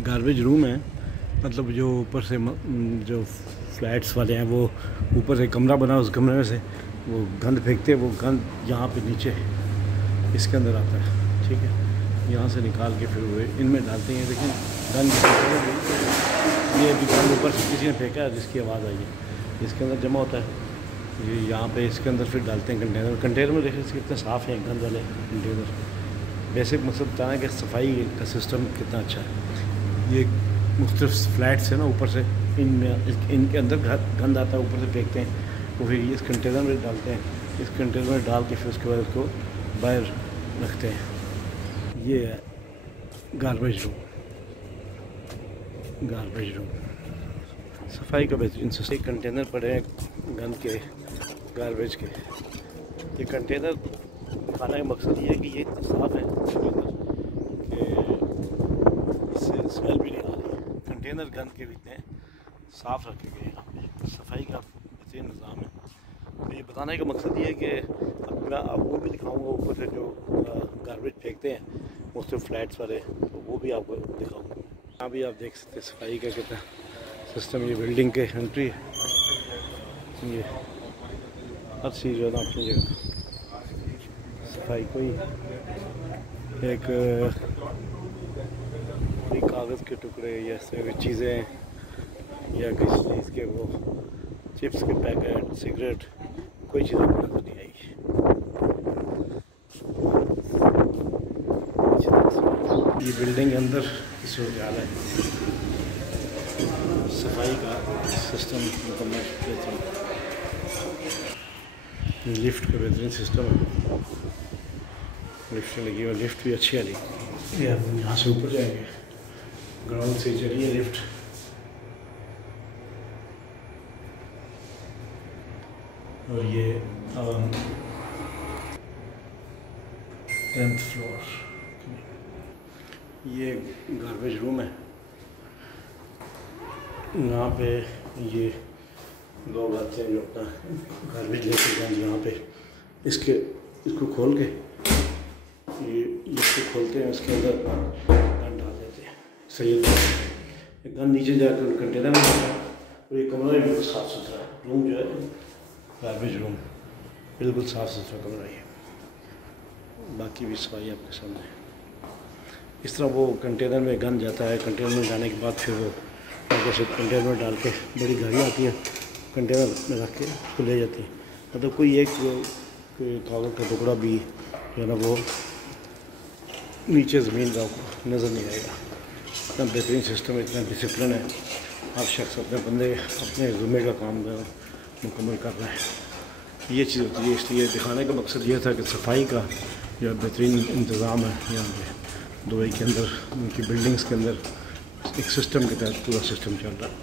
Garbage room है, मतलब जो ऊपर से जो फ्लैट्स वाले हैं वो ऊपर से कमरा बना, उस कमरे में से वो गंद फेंकते हैं, वो गंद यहाँ पे नीचे इसके अंदर आता है, ठीक है। यहाँ से निकाल के फिर वो इनमें डालते हैं। लेकिन गंद ये भी गंद ऊपर से किसी ने फेंका है जिसकी आवाज़ आई है, इसके अंदर जमा होता है। ये यहाँ पे इसके अंदर फिर डालते हैं कंटेनर में। देखिए कितने साफ़ हैं गंद वाले कंटेनर। बेसिक मकसद बताना है कि सफाई का सिस्टम कितना अच्छा है। ये मुख्तलिफ फ्लैट्स हैं ना, ऊपर से इनके अंदर गंद आता है, ऊपर से फेंकते हैं, वो फिर इस कंटेनर में डालते हैं। इस कंटेनर में डाल के फिर उसके बाद उसको बाहर रखते हैं। ये है गार्बेज रूम। सफाई का बेहतरीन से कंटेनर पड़े हैं गंद के, गार्बेज के। ये कंटेनर खाना का मकसद ये है कि ये इतना साफ़ है कि इससे स्मेल भी नहीं आ रही। कंटेनर गंद के भी इतने साफ़ रखे गए यहाँ पे। सफाई का बेहतरीन निज़ाम है। तो ये बताने का मकसद ये है कि अब मैं आपको भी दिखाऊंगा ऊपर से जो गार्बेज फेंकते हैं मुख्तलिफ फ्लैट्स वाले, तो वो भी आपको दिखाऊंगा। यहाँ भी आप देख सकते हैं सफाई का कितना सिस्टम। ये बिल्डिंग के एंट्री है, ये हर चीज़ जो है ना अपनी जगह। सफाई कोई कागज़ के टुकड़े या ऐसे चीज़ें या किसी चीज़ के वो चिप्स के पैकेट, सिगरेट, कोई चीज़ आपको नजर नहीं आएगी। ये बिल्डिंग के अंदर सूरत हाल है। सफाई का सिस्टम मुकम्मल बेहतरीन, लिफ्ट का बेहतरीन सिस्टम है। लिफ्ट लगी और लिफ्ट भी अच्छी वाली। ये अब हम यहाँ से ऊपर जाएंगे, ग्राउंड से चलिए लिफ्ट। और ये 10th फ्लोर। ये गार्बेज रूम है। यहाँ पे ये लोग आते हैं जो अपना गार्बेज लेके जाएंगे। यहाँ पे इसको खोल के ये इसको खोलते हैं, उसके अंदर गंद डाल देते हैं। सही है, गंद नीचे जाकर कंटेनर में जाता है। और ये कमरा भी बिल्कुल साफ़ सुथरा है। रूम जो है गार्बेज रूम बिल्कुल साफ़ सुथरा कमरा है। बाकी भी सफाई आपके सामने है। इस तरह वो कंटेनर में गंद जाता है। कंटेनर में जाने के बाद फिर वो जैसे कंटेनर में डाल के बड़ी गाड़ी आती है, कंटेनर में रख के उसको ले जाती है। मतलब कोई एक कागज़ का टुकड़ा भी जो है ना वो नीचे ज़मीन का नज़र नहीं आएगा। इतना बेहतरीन सिस्टम है, इतना डिसिप्लिन है। हर शख्स अपने ज़ुम्मे का काम मुकम्मल कर रहा है। ये चीज़ होती है। इसलिए दिखाने का मकसद ये था कि सफाई का जो बेहतरीन इंतज़ाम है यहाँ पे दुबई के अंदर, उनकी बिल्डिंग्स के अंदर एक सिस्टम के तहत पूरा सिस्टम चल रहा है।